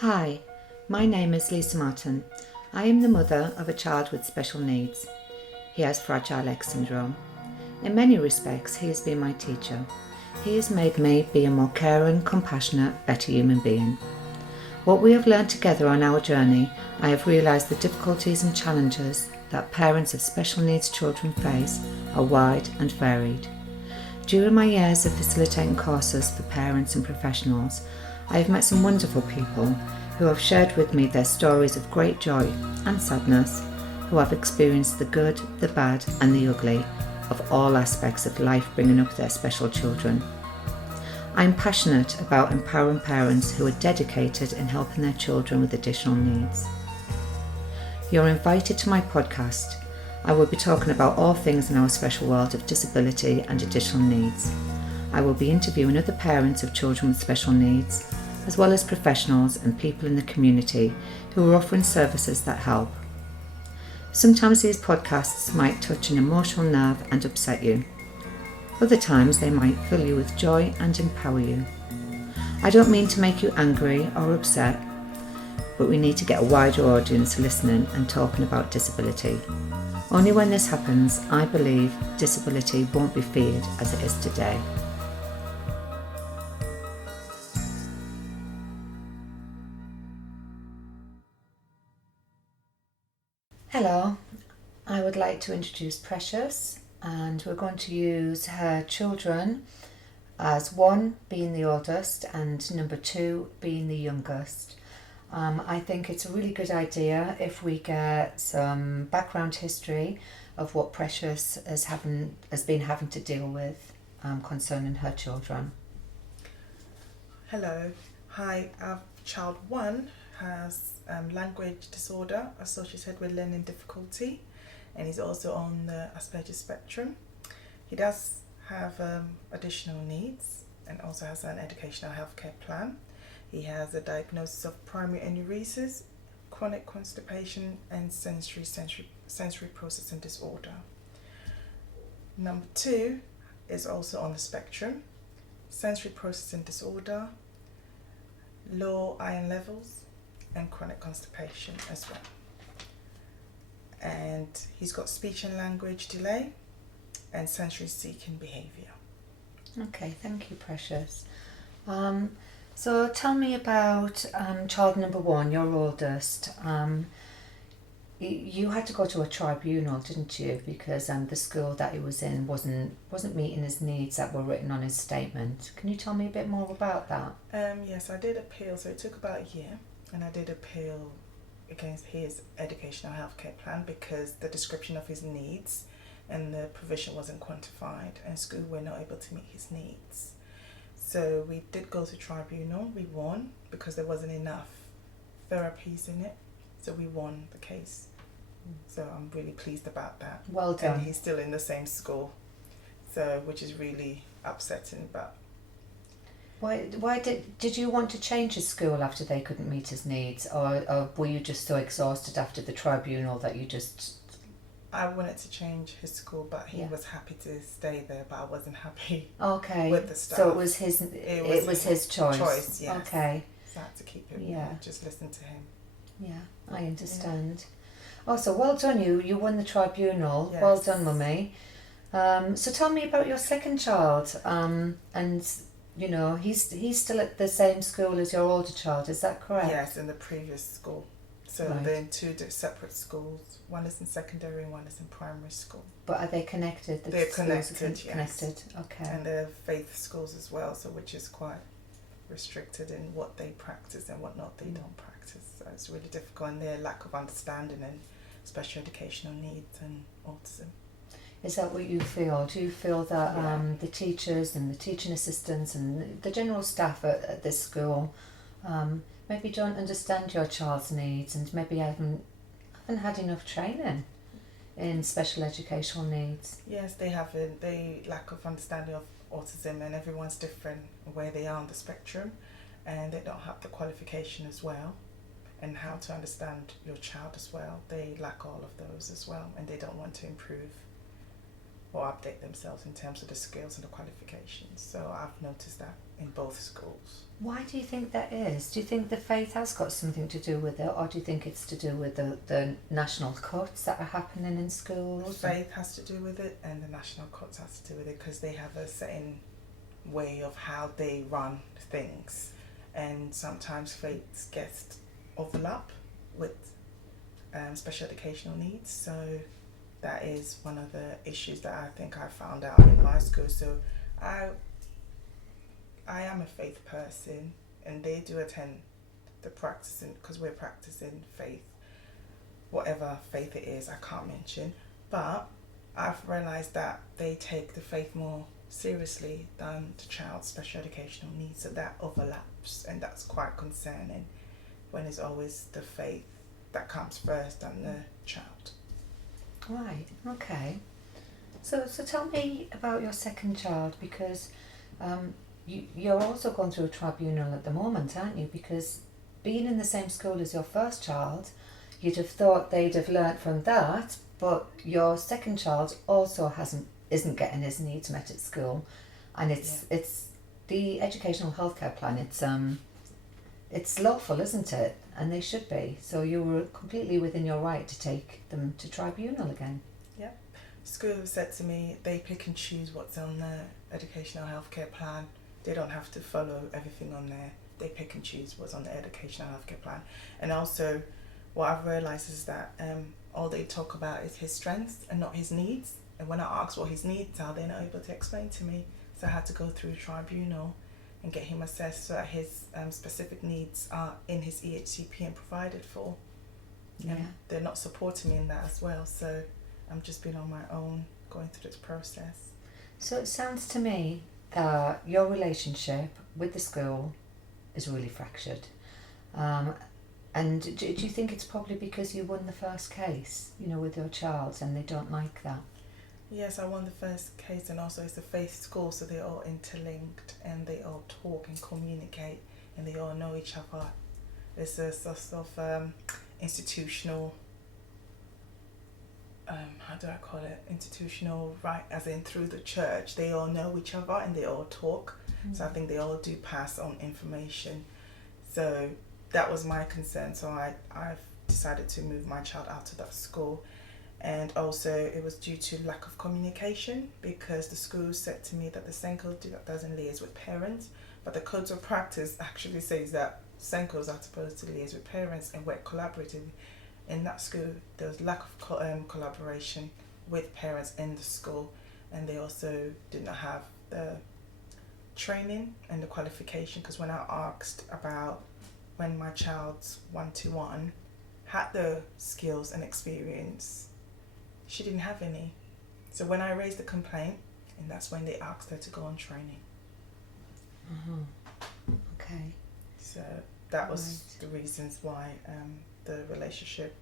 Hi, my name is Lisa Martin. I am the mother of a child with special needs. He has Fragile X syndrome. In many respects, he has been my teacher. He has made me be a more caring, compassionate, better human being. What we have learned together on our journey, I have realised the difficulties and challenges that parents of special needs children face are wide and varied. During my years of facilitating courses for parents and professionals, I have met some wonderful people who have shared with me their stories of great joy and sadness, who have experienced the good, the bad and the ugly of all aspects of life bringing up their special children. I am passionate about empowering parents who are dedicated in helping their children with additional needs. You're invited to my podcast. I will be talking about all things in our special world of disability and additional needs. I will be interviewing other parents of children with special needs, as well as professionals and people in the community who are offering services that help. Sometimes these podcasts might touch an emotional nerve and upset you. Other times they might fill you with joy and empower you. I don't mean to make you angry or upset, but we need to get a wider audience listening and talking about disability. Only when this happens, I believe disability won't be feared as it is today. Hello, I would like to introduce Precious, and we're going to use her children as 1 being the oldest and number 2 being the youngest. I think it's a really good idea if we get some background history of what Precious has been having to deal with concerning her children. Hello. Hi, our child 1 has language disorder associated with learning difficulty, and he's also on the Asperger's spectrum. He does have additional needs and also has an educational healthcare plan. He has a diagnosis of primary enuresis, chronic constipation and sensory processing disorder. Number 2 is also on the spectrum, sensory processing disorder, low iron levels and chronic constipation as well. And he's got speech and language delay and sensory seeking behaviour. Okay, thank you, Precious. So tell me about child number 1, your oldest. You had to go to a tribunal, didn't you? Because the school that he was in wasn't meeting his needs that were written on his statement. Can you tell me a bit more about that? Yes, I did appeal, so it took about a year, and I did appeal against his educational healthcare plan because the description of his needs and the provision wasn't quantified, and school were not able to meet his needs. So we did go to tribunal. We won because there wasn't enough therapies in it. So we won the case. So I'm really pleased about that. Well done. And he's still in the same school, so which is really upsetting. But why did you want to change his school after they couldn't meet his needs, or were you just so exhausted after the tribunal that you just? I wanted to change his school, but he was happy to stay there. But I wasn't happy. Okay. With the staff. So it was his choice. Choice, yes. Okay. So I had to keep him. Yeah. Just listen to him. Yeah, I understand. Yeah. Oh, so well done you won the tribunal. Yes. Well done, Mummy. So tell me about your second child. And you know, he's still at the same school as your older child, is that correct? Yes, in the previous school. So right. They're in 2 separate schools. One is in secondary and one is in primary school. But are they connected? They're connected, yes. Connected, okay. And they're faith schools as well, so which is quite restricted in what they practice and what not they don't practice. So it's really difficult, and their lack of understanding and special educational needs and autism. Is that what you feel? Do you feel that the teachers and the teaching assistants and the general staff at this school maybe don't understand your child's needs and maybe haven't had enough training in special educational needs? Yes, they haven't. They lack of understanding of autism, and everyone's different where they are on the spectrum, and they don't have the qualification as well, and how to understand your child as well. They lack all of those as well, and they don't want to improve or update themselves in terms of the skills and the qualifications. So I've noticed that in both schools. Why do you think that is? Do you think the faith has got something to do with it, or do you think it's to do with the national cuts that are happening in schools? Faith has to do with it, and the national cuts has to do with it, because they have a certain way of how they run things, and sometimes faith gets overlap with special educational needs. So that is one of the issues that I think I found out in my school. So I am a faith person, and they do attend the practicing, because we're practicing faith, whatever faith it is, I can't mention. But I've realised that they take the faith more seriously than the child's special educational needs, so that overlaps, and that's quite concerning when it's always the faith that comes first than the child. Right, okay. So tell me about your second child, because you're also going through a tribunal at the moment, aren't you? Because being in the same school as your first child, you'd have thought they'd have learnt from that, but your second child also isn't getting his needs met at school, and it's the educational healthcare plan. It's lawful, isn't it? And they should be. So you were completely within your right to take them to tribunal again. Yeah. School have said to me they pick and choose what's on the educational healthcare plan. They don't have to follow everything on there. They pick and choose what's on the educational healthcare plan. And also, what I've realised is that all they talk about is his strengths and not his needs. And when I ask what his needs are, they're not able to explain to me. So I had to go through tribunal and get him assessed so that his specific needs are in his EHCP and provided for. Yeah. And they're not supporting me in that as well. So I'm just being on my own, going through this process. So it sounds to me that your relationship with the school is really fractured. And do you think it's probably because you won the first case, with your child, and they don't like that? Yes, I won the first case, and also it's a faith school, so they're all interlinked and they all talk and communicate and they all know each other. It's a sort of institutional, how do I call it? Institutional, right, as in through the church. They all know each other and they all talk. So I think they all do pass on information. So that was my concern. So I've decided to move my child out of that school. And also it was due to lack of communication, because the school said to me that the SENCO doesn't liaise with parents, but the codes of practice actually says that SENCOs are supposed to liaise with parents and work collaboratively. In that school, there was lack of collaboration with parents in the school, and they also did not have the training and the qualification, because when I asked about when my child's 1-to-1 had the skills and experience, she didn't have any. So when I raised the complaint, and that's when they asked her to go on training. Okay. So that was the reasons why the relationship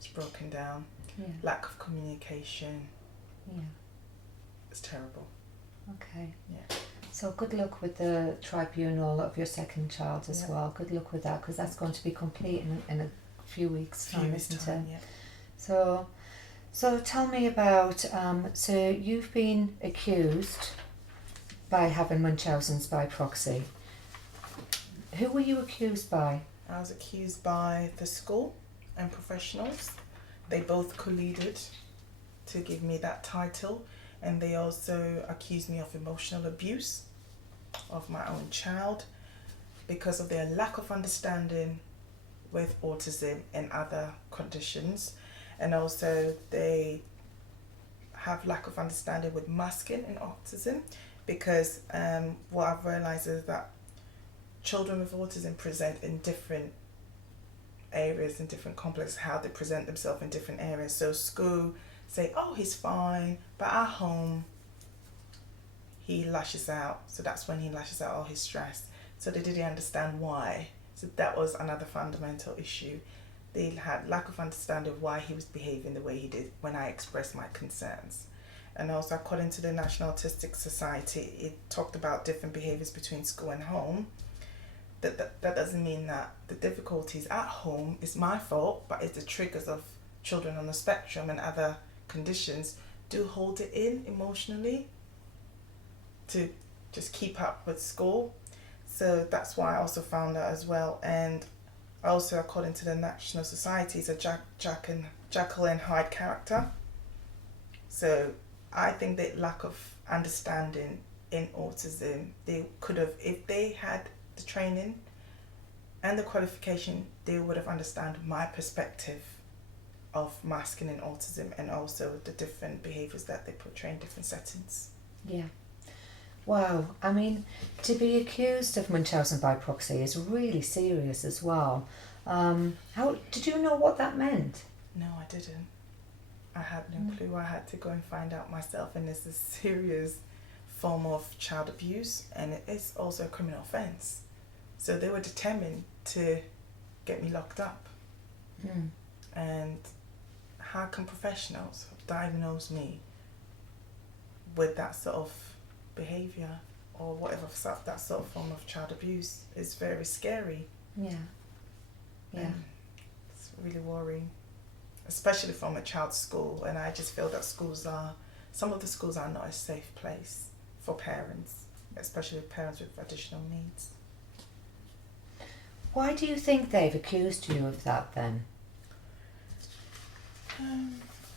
is broken down. Yeah. Lack of communication. Yeah. It's terrible. Okay. Yeah. So good luck with the tribunal of your second child as well. Good luck with that, because that's going to be complete in a few weeks' time, isn't it? Yeah. So tell me about, so you've been accused by having Munchausen's by proxy. Who were you accused by? I was accused by the school and professionals. They both colluded to give me that title, and they also accused me of emotional abuse of my own child because of their lack of understanding with autism and other conditions. And also they have lack of understanding with masking and autism, because what I've realised is that children with autism present in different areas, in different complexes, how they present themselves in different areas. So school say, oh, he's fine, but at home he lashes out. So that's when he lashes out all his stress. So they didn't understand why. So that was another fundamental issue. They had lack of understanding of why he was behaving the way he did when I expressed my concerns. And also, according to the National Autistic Society, it talked about different behaviors between school and home. That doesn't mean that the difficulties at home is my fault, but it's the triggers of children on the spectrum and other conditions do hold it in emotionally to just keep up with school. So that's why I also found that as well. And also, according to the National Society, it's a Jekyll and Hyde character. So I think that lack of understanding in autism, they could have, if they had the training and the qualification, they would have understood my perspective of masking in autism and also the different behaviours that they portray in different settings. Yeah. Wow. I mean, to be accused of Munchausen by proxy is really serious as well. How did you know what that meant? No, I didn't. I had no clue. I had to go and find out myself, and it's a serious form of child abuse, and it is also a criminal offence. So they were determined to get me locked up. And how can professionals diagnose me with that sort of behaviour or whatever, that sort of form of child abuse? Is very scary. Yeah. It's really worrying, especially from a child's school. And I just feel that some of the schools are not a safe place for parents, especially parents with additional needs. Why do you think they've accused you of that then?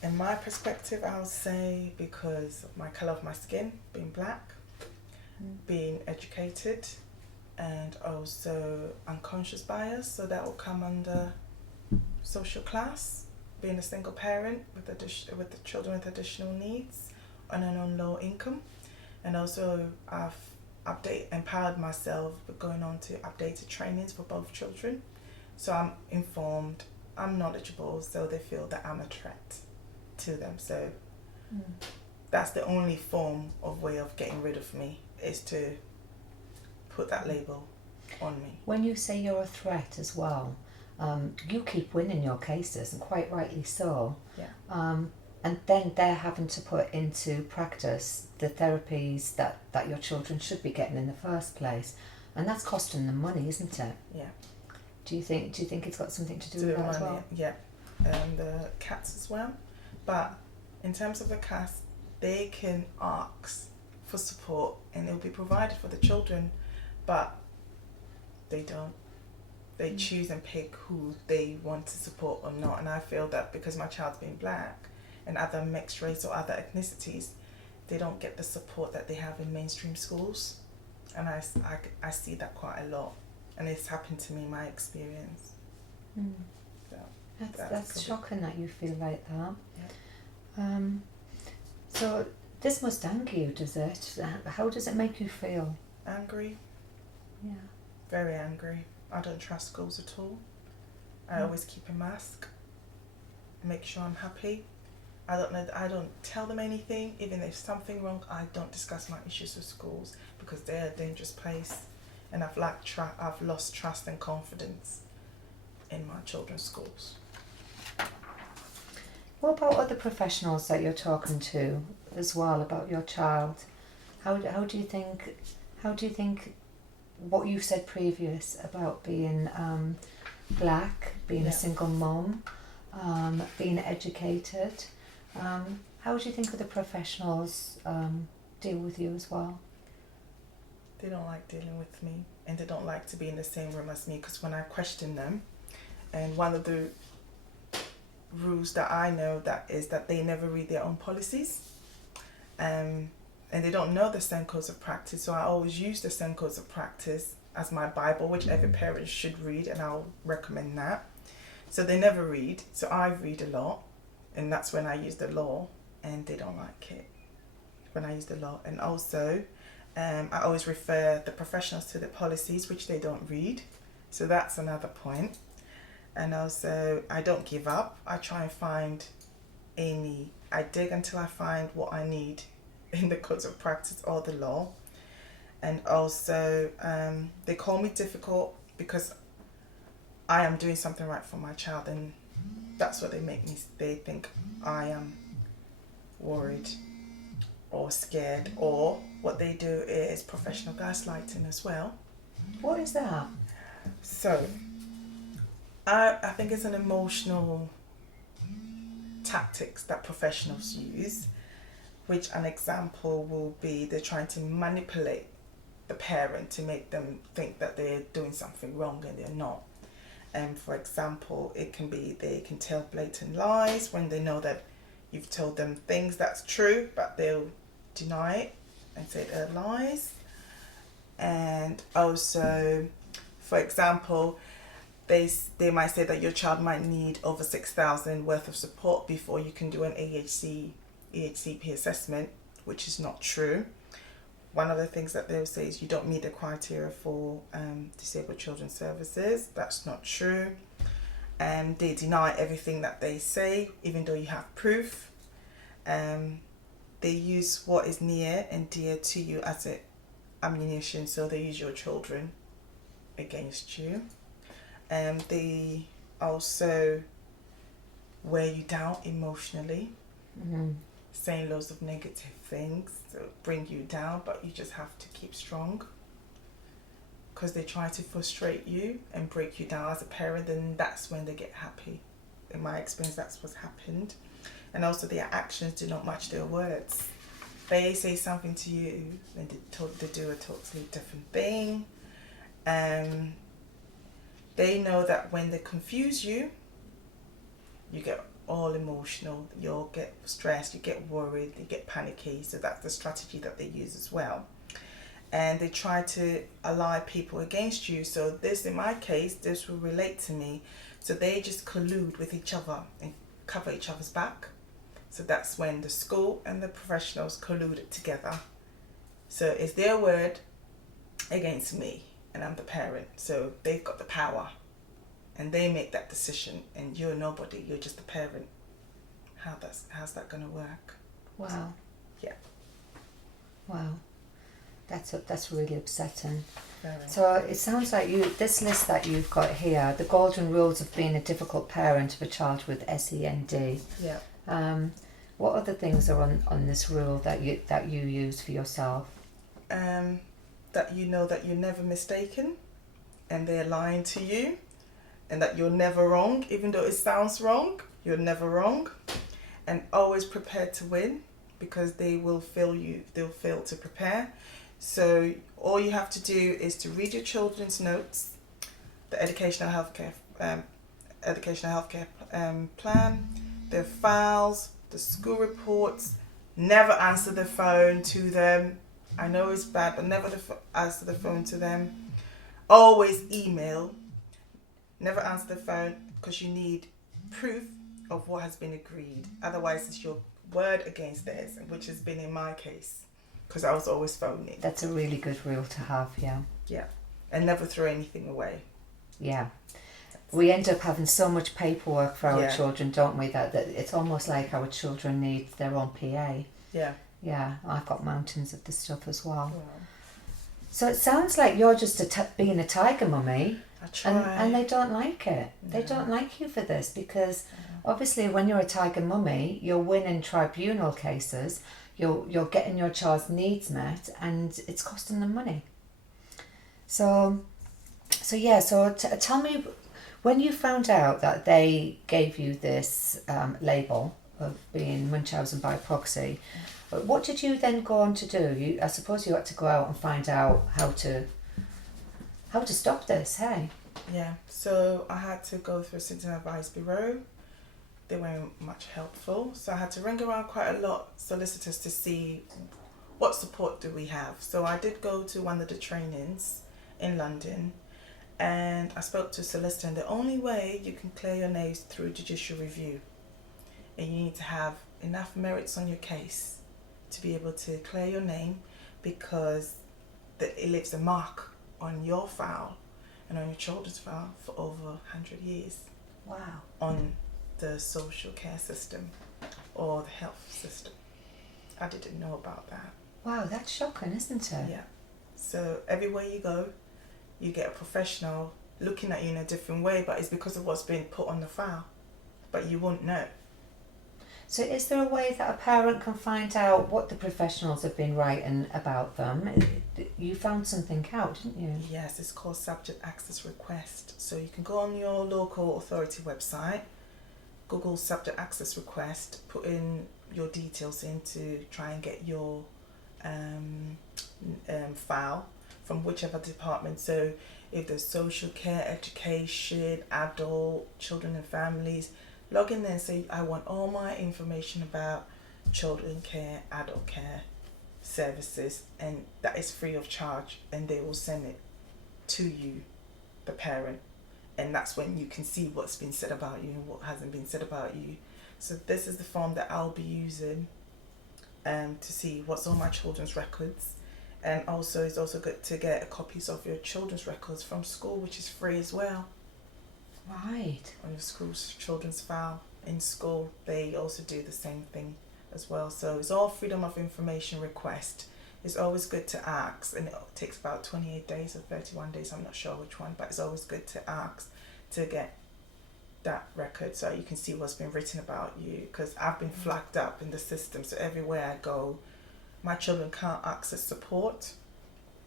In my perspective, I would say because of my colour of my skin, being black, being educated, and also unconscious bias, so that will come under social class, being a single parent with the children with additional needs and on low income. And also I've empowered myself with going on to updated trainings for both children. So I'm informed, I'm knowledgeable, so they feel that I'm a threat to them. So that's the only form of way of getting rid of me, is to put that label on me. When you say you're a threat as well, you keep winning your cases, and quite rightly so. Yeah. And then they're having to put into practice the therapies that your children should be getting in the first place, and that's costing them money, isn't it? Yeah. Do you think it's got something to do with that as well? Yeah, and the cats as well. But in terms of the cats, they can ask for support and it will be provided for the children, but they don't. They choose and pick who they want to support or not. And I feel that because my child's being black and other mixed race or other ethnicities, they don't get the support that they have in mainstream schools. And I see that quite a lot. And it's happened to me in my experience. So That's shocking that you feel like that. Yeah. So this must anger you, does it? How does it make you feel? Angry. Yeah. Very angry. I don't trust schools at all. I always keep a mask. Make sure I'm happy. I don't tell them anything. Even if something wrong, I don't discuss my issues with schools because they're a dangerous place. And I've lost trust and confidence in my children's schools. What about other professionals that you're talking to as well about your child? How do you think what you said previous about being black, being a single mum, being educated, how do you think other professionals deal with you as well? They don't like dealing with me, and they don't like to be in the same room as me, because when I question them, and one of the rules that I know that is that they never read their own policies, and they don't know the 7 codes of practice. So I always use the 7 codes of practice as my Bible, which every parent should read, and I'll recommend that. So they never read, so I read a lot, and that's when I use the law, and they don't like it when I use the law. And also I always refer the professionals to the policies, which they don't read, so that's another point. And also I don't give up. I try and find I dig until I find what I need in the codes of practice or the law. And also they call me difficult because I am doing something right for my child, and that's what they think I am worried or scared, or what they do is professional gaslighting as well. What is that? So I think it's an emotional tactics that professionals use, which an example will be they're trying to manipulate the parent to make them think that they're doing something wrong and they're not. For example, it can be they can tell blatant lies when they know that you've told them things that's true, but they'll deny it and say they're lies. And also, for example, they might say that your child might need over 6,000 worth of support before you can do an EHCP assessment, which is not true. One of the things that they'll say is you don't meet the criteria for disabled children's services. That's not true. And they deny everything that they say, even though you have proof. They use what is near and dear to you as an ammunition, so they use your children against you. They also wear you down emotionally, saying loads of negative things to bring you down, but you just have to keep strong, because they try to frustrate you and break you down as a parent, and that's when they get happy. In my experience, that's what's happened. And also their actions do not match their words. They say something to you and they do a totally different thing. They know that when they confuse you, you get all emotional, you'll get stressed, you get worried, you get panicky. So that's the strategy that they use as well. And they try to ally people against you. So this, in my case, this will relate to me. So they just collude with each other and cover each other's back. So that's when the school and the professionals collude together. So it's their word against me, and I'm the parent. So they've got the power and they make that decision, and you're nobody, you're just the parent. How's that going to work? Wow. Yeah. Wow. That's really upsetting. Very. So it sounds like this list that you've got here, the golden rules of being a difficult parent of a child with SEND. Yeah. What other things are on this rule that you use for yourself? That you know that you're never mistaken, and they're lying to you, and that you're never wrong, even though it sounds wrong. You're never wrong, and always prepared to win, because they will fail you. They'll fail to prepare. So all you have to do is to read your children's notes, the educational healthcare plan, their files, the school reports. Never answer the phone to them. I know it's bad, but never answer the phone to them. Always email. Never answer the phone, because you need proof of what has been agreed. Otherwise, it's your word against theirs, which has been in my case, because I was always phoning. That's a really good rule to have, yeah. Yeah. And never throw anything away. Yeah. We end up having so much paperwork for our Yeah. children, don't we, that it's almost like our children need their own PA. Yeah. Yeah, I've got mountains of this stuff as well. Wow. So it sounds like you're just being a tiger mummy, I try. and they don't like it. They No. don't like you for this, because obviously when you're a tiger mummy, you're winning tribunal cases, you're getting your child's needs met, and it's costing them money. So tell me, when you found out that they gave you this label of being Munchausen by proxy, what did you then go on to do? I suppose you had to go out and find out how to stop this, hey? Yeah. So I had to go through a citizen advice bureau. They weren't much helpful. So I had to ring around quite a lot, solicitors, to see what support do we have. So I did go to one of the trainings in London, and I spoke to a solicitor, and the only way you can clear your name is through judicial review. And you need to have enough merits on your case to be able to clear your name, because it leaves a mark on your file and on your children's file for over 100 years. Wow. On the social care system or the health system. I didn't know about that. Wow, that's shocking, isn't it? Yeah. So everywhere you go, you get a professional looking at you in a different way, but it's because of what's been put on the file. But you won't know. So is there a way that a parent can find out what the professionals have been writing about them? You found something out, didn't you? Yes, it's called subject access request. So you can go on your local authority website, Google subject access request, put in your details in to try and get your file from whichever department. So if there's social care, education, adult, children and families, log in there and say, I want all my information about children care, adult care services, and that is free of charge, and they will send it to you, the parent, and that's when you can see what's been said about you and what hasn't been said about you. So this is the form that I'll be using to see what's on my children's records. And also it's also good to get copies of your children's records from school, which is free as well. Right. On your school's children's file in school, they also do the same thing as well. So it's all freedom of information request. It's always good to ask, and it takes about 28 days or 31 days, I'm not sure which one, but it's always good to ask to get that record so you can see what's been written about you, because I've been flagged up in the system. So everywhere I go, my children can't access support.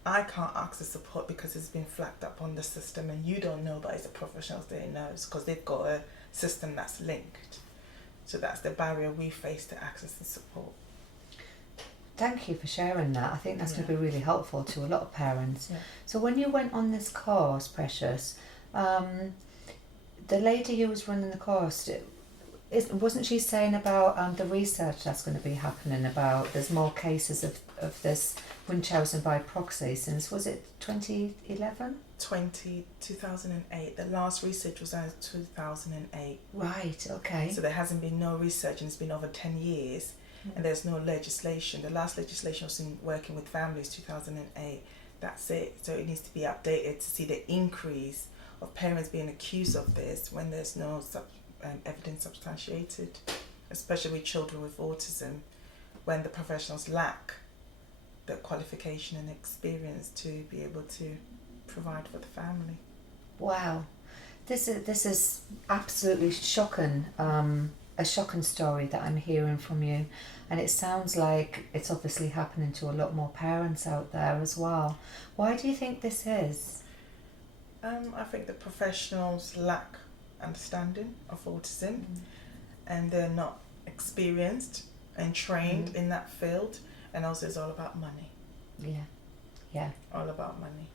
I can't access support because it's been flagged up on the system, and you don't know, but it's the professionals there knows, because they've got a system that's linked. So that's the barrier we face to accessing support. Thank you for sharing that. I think that's going to Yeah. be really helpful to a lot of parents. Yeah. So when you went on this course, Precious, the lady who was running the course, wasn't she saying about the research that's going to be happening about there's more cases of this Munchausen by proxy since, was it 2011? 2008. The last research was done in 2008. Right, okay. So there hasn't been no research, and it's been over 10 years, and there's no legislation. The last legislation was in working with families, 2008. That's it. So it needs to be updated to see the increase of parents being accused of this when there's no evidence substantiated, especially with children with autism, when the professionals lack the qualification and experience to be able to provide for the family. Wow, this is absolutely shocking. A shocking story that I'm hearing from you, and it sounds like it's obviously happening to a lot more parents out there as well. Why do you think this is? I think the professionals lack understanding of autism, and they're not experienced and trained in that field, and also it's all about money. Yeah. All about money.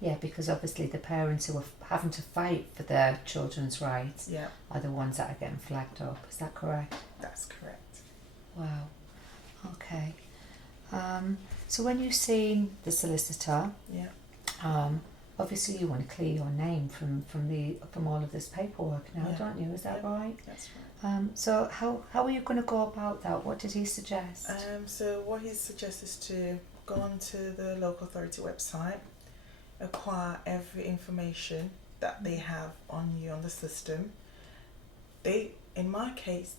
Yeah, because obviously the parents who are having to fight for their children's rights Yeah, are the ones that are getting flagged up. Is that correct? that's correct. Wow. Okay. So when you've seen the solicitor, Yeah. obviously you want to clear your name from all of this paperwork now, Yeah. don't you? Is that right? That's right. So how are you going to go about that? What did he suggest? So what he suggests is to go onto the local authority website, acquire every information that they have on you on the system. In my case,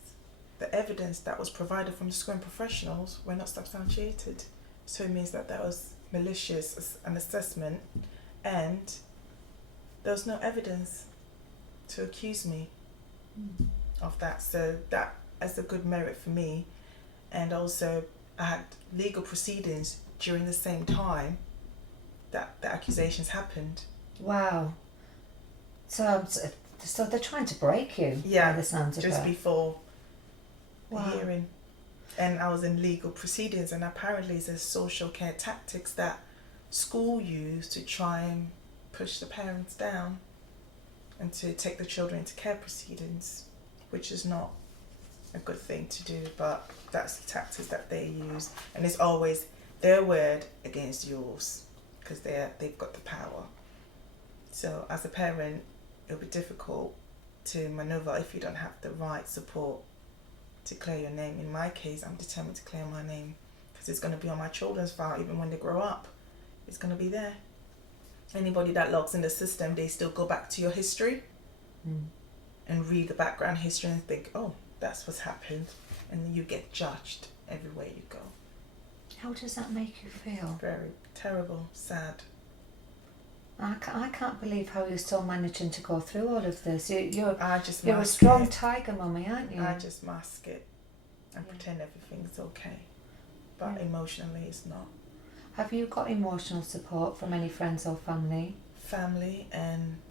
the evidence that was provided from the school and professionals were not substantiated. So it means that was malicious, an assessment, and there was no evidence to accuse me of that. So that is a good merit for me. And also I had legal proceedings during the same time that the accusations happened. Wow. So they're trying to break you. Yeah, by the sounds of just it. before the Wow. hearing. And I was in legal proceedings, and apparently there's social care tactics that school use to try and push the parents down and to take the children into care proceedings, which is not a good thing to do, but that's the tactics that they use. And it's always their word against yours, because they've got the power. So as a parent, it'll be difficult to maneuver if you don't have the right support to clear your name. In my case, I'm determined to clear my name, because it's going to be on my children's file even when they grow up. It's going to be there. Anybody that logs in the system, they still go back to your history and read the background history and think, oh, that's what's happened, and then you get judged everywhere you go. How does that make you feel? Very terrible, sad. I can't believe how you're still managing to go through all of this. You're I just a mask strong it. tiger, mummy, aren't you? I just mask it and pretend everything's okay, but emotionally it's not. Have you got emotional support from any friends or family? Family and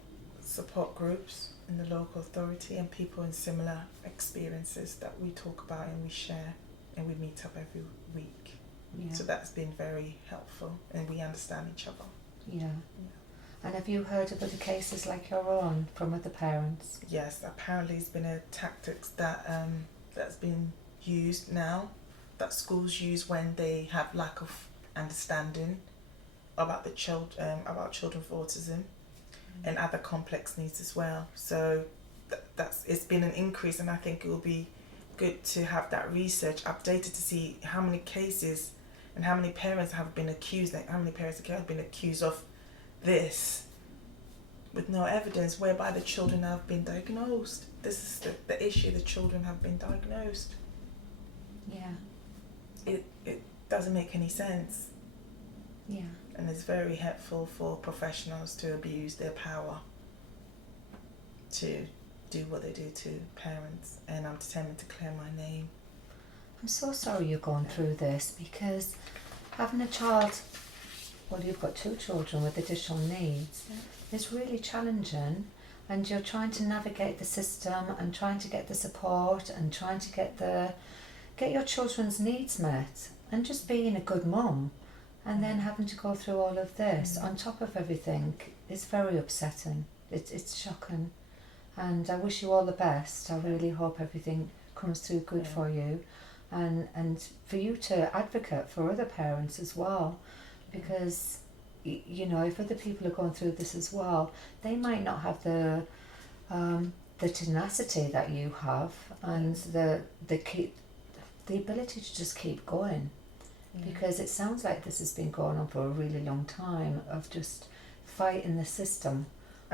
support groups in the local authority, and people in similar experiences that we talk about and we share. and we meet up every week. Yeah. So that's been very helpful, and we understand each other. Yeah. And have you heard of other cases like your own from other parents? Yes, apparently it's been a tactics that that's been used now, that schools use when they have lack of understanding about the about children with autism and other complex needs as well. So it's been an increase, and I think it will be good to have that research updated to see how many cases and how many parents have been accused, like how many parents have been accused of this with no evidence, whereby the children have been diagnosed. This is the issue, the children have been diagnosed. Yeah. It doesn't make any sense. Yeah. And it's very helpful for professionals to abuse their power to do what they do to parents, and I'm determined to clear my name. I'm so sorry you're going through this, because having a child, well, you've got 2 children with additional needs, is really challenging, and you're trying to navigate the system and trying to get the support and trying to get your children's needs met, and just being a good mum, and then having to go through all of this on top of everything is very upsetting. It's shocking, and I wish you all the best. I really hope everything comes through good for you, and for you to advocate for other parents as well, because you know, if other people are going through this as well, they might not have the tenacity that you have, and the ability to just keep going, because it sounds like this has been going on for a really long time, of just fighting the system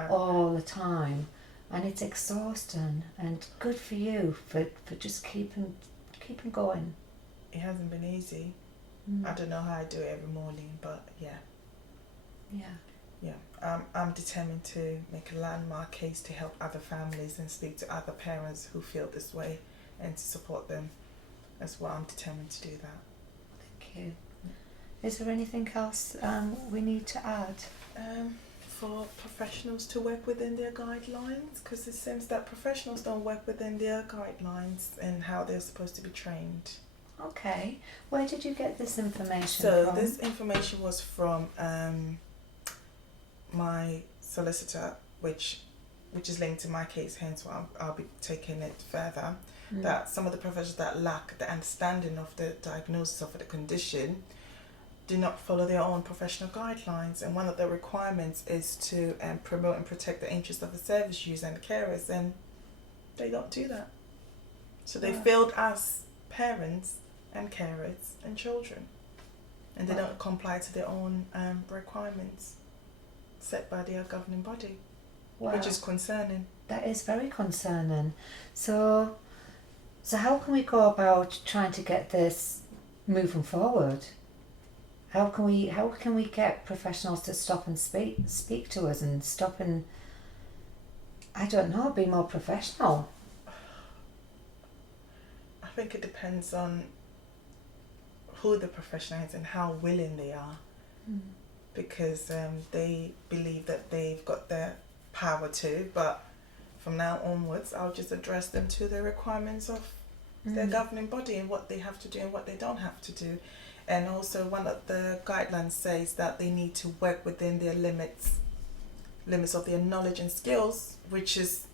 all the time, and it's exhausting. And good for you for just keeping going. It hasn't been easy. I don't know how I do it every morning, but yeah, I'm determined to make a landmark case to help other families and speak to other parents who feel this way, and to support them as well. I'm determined to do that. Thank you. Is there anything else we need to add? For professionals to work within their guidelines, because it seems that professionals don't work within their guidelines and how they're supposed to be trained. Okay. Where did you get this information So from? this information was from my solicitor, which is linked to my case, hence why I'll be taking it further. That some of the professionals that lack the understanding of the diagnosis of the condition do not follow their own professional guidelines, and one of the requirements is to promote and protect the interests of the service users and the carers, and they don't do that. So they failed us, parents and carers and children, and they don't comply to their own requirements set by their governing body, which is concerning. That is very concerning. So how can we go about trying to get this moving forward? How can we get professionals to stop and speak to us, and stop and, I don't know, be more professional? I think it depends on who the professional is and how willing they are, because they believe that they've got the power to, but from now onwards I'll just address them to the requirements of their governing body and what they have to do and what they don't have to do. And also one of the guidelines says that they need to work within their limits of their knowledge and skills, which is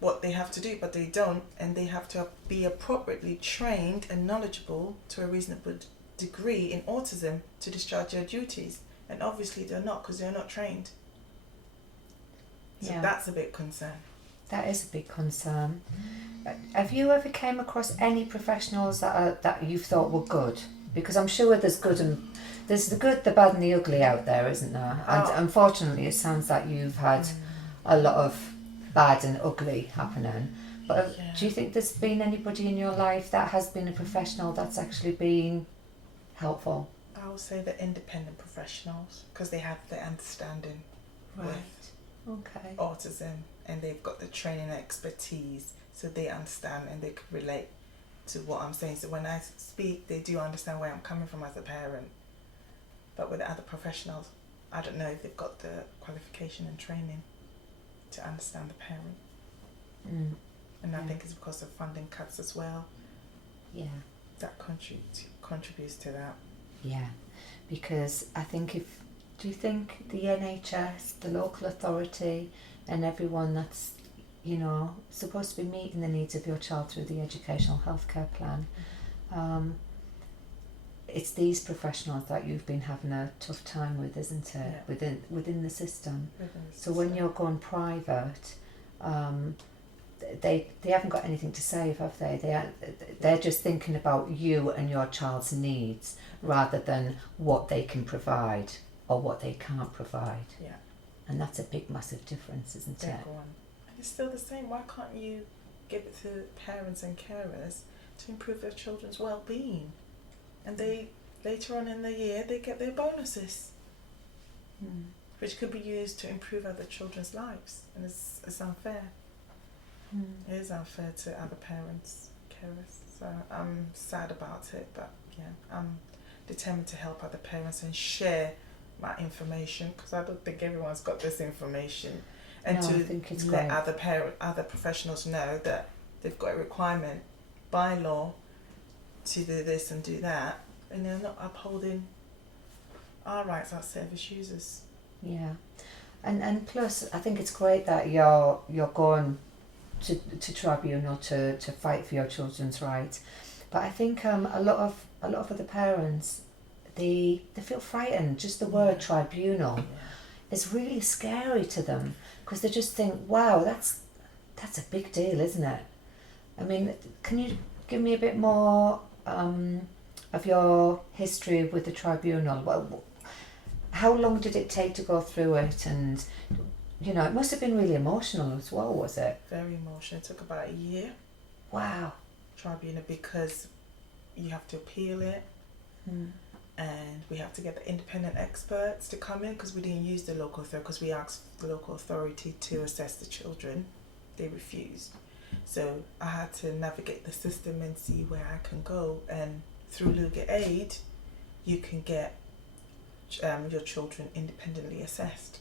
what they have to do, but they don't, and they have to be appropriately trained and knowledgeable to a reasonable degree in autism to discharge their duties, and obviously they're not, because they're not trained. So that's a big concern. That is a big concern. Have you ever came across any professionals that you thought were good? Because I'm sure there's the good, the bad and the ugly out there, isn't there? And unfortunately it sounds like you've had a lot of bad and ugly happening. But do you think there's been anybody in your life that has been a professional that's actually been helpful? I would say the independent professionals, because they have the understanding with autism, and they've got the training and expertise, so they understand and they can relate to what I'm saying. So when I speak, they do understand where I'm coming from as a parent. But with the other professionals, I don't know if they've got the qualification and training to understand the parent And I think it's because of funding cuts as well. Yeah. That contributes to that. Yeah, because I think do you think the NHS, the local authority, and everyone that's, supposed to be meeting the needs of your child through the educational healthcare plan, it's these professionals that you've been having a tough time with, isn't it? Yeah. Within the system. So When when you're going private, they haven't got anything to save, have they? They're just thinking about you and your child's needs rather than what they can provide or what they can't provide. Yeah. And that's a big, massive difference, isn't it? And it's still the same. Why can't you give it to parents and carers to improve their children's well-being? And they, later on in the year, they get their bonuses, which could be used to improve other children's lives. And it's unfair. It is unfair to other parents, carers. So I'm sad about it, but I'm determined to help other parents and share my information, because I don't think everyone's got this information, and let other professionals know that they've got a requirement by law to do this and do that, and they're not upholding our rights as service users. Yeah, and plus I think it's great that you're going to tribunal to fight for your children's rights, but I think a lot of other parents, they feel frightened. Just the word tribunal is really scary to them, because they just think, wow, that's a big deal, isn't it? I mean, can you give me a bit more of your history with the tribunal? Well, how long did it take to go through it? And it must have been really emotional as well, was it? Very emotional. It took about a year. Wow. Tribunal, because you have to appeal it, and we have to get the independent experts to come in, because we didn't use the local authority, because we asked the local authority to assess the children. They refused. So I had to navigate the system and see where I can go, and through legal aid you can get your children independently assessed,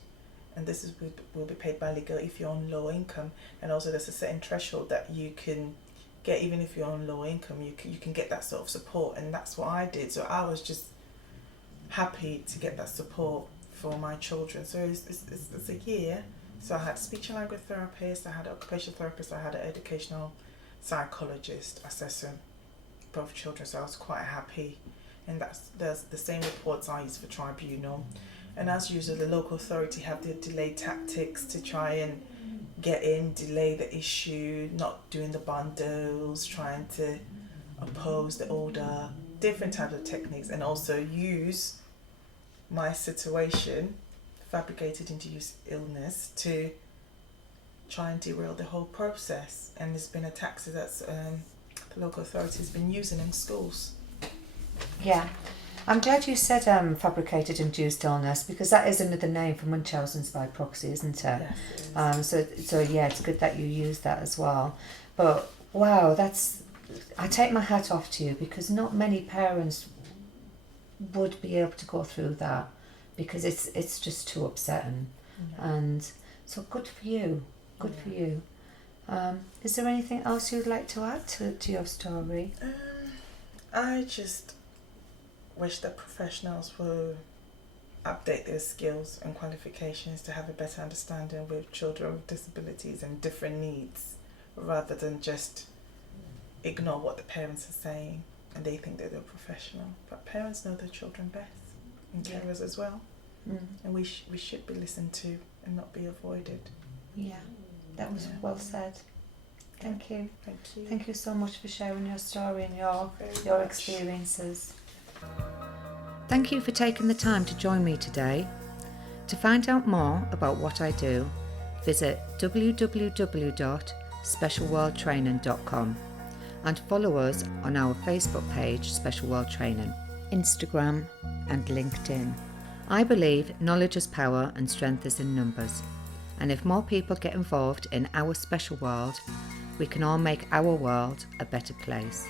and this will be paid by legal if you're on low income, and also there's a certain threshold that you can get. Even if you're on low income, you can get that sort of support, and that's what I did. So I was just happy to get that support for my children. So it's a year. So I had speech and language therapist, I had an occupational therapist, I had an educational psychologist assessing both children. So I was quite happy, and there's the same reports I use for tribunal. And as usual, the local authority have their delay tactics to try and delay the issue, not doing the bundles, trying to oppose the order, different types of techniques, and also use my situation, fabricated induced illness, to try and derail the whole process. And there's been a tactic that the local authority has been using in schools. Yeah. I'm glad you said fabricated induced illness, because that is another name for Munchausen's by proxy, isn't it? Yes, it is. So yeah, it's good that you use that as well. But wow, I take my hat off to you, because not many parents would be able to go through that, because it's just too upsetting. And so good for you. Good for you. Is there anything else you'd like to add to your story? I just wish that professionals will update their skills and qualifications to have a better understanding with children with disabilities and different needs, rather than just ignore what the parents are saying and they think that they're professional. But parents know their children best, and carers as well. And we should be listened to and not be avoided. Yeah, that was well said. Thank you. Thank you. Thank you so much for sharing your story and your experiences. Thank you for taking the time to join me today. To find out more about what I do, visit www.specialworldtraining.com and follow us on our Facebook page, Special World Training, Instagram and LinkedIn. I believe knowledge is power and strength is in numbers. And if more people get involved in our special world, we can all make our world a better place.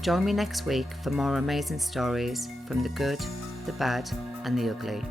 Join me next week for more amazing stories from the good, the bad and the ugly.